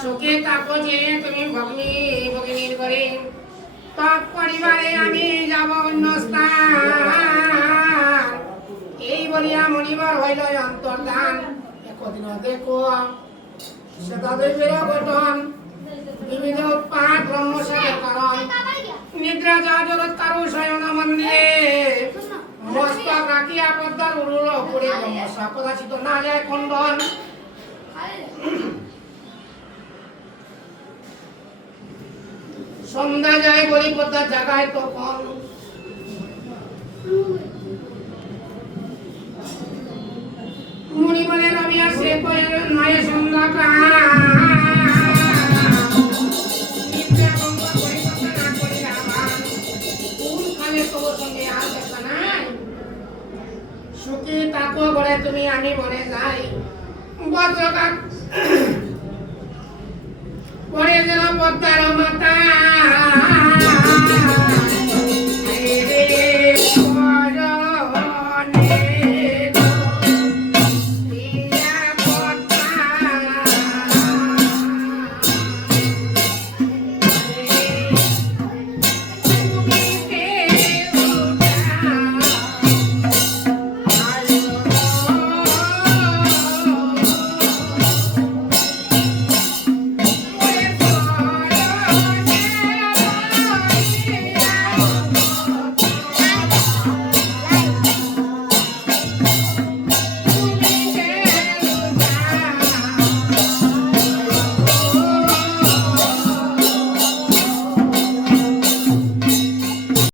সুখে থাকো যে তুমি ভগিনীর ঘরে তৎ পরিবারে আমি যাব অন্য স্থান এই বলিয়া মণিবার হইল অন্তর্ধান। একদিন দেখো শতাদেবের গঠন বিবিধ উৎপাত ব্রহ্মসাগর কারণ নিদ্রা যা জগৎ কারু শয়ন মন্দিরে মস্তক রাখিয়া পদ্মার উরুর উপরে ব্রহ্মসা কদাচিত না যায় খণ্ডন। সন্ধ্যা যায় বলি পদ্মার জায়গায় তখন মুনি বলে রবি আসে নয় সন্ধ্যা সুখী তাকো বলে তুমি আমি মনে যাই বজ্রঘাত পড়ে গেল পদ্মার মাথা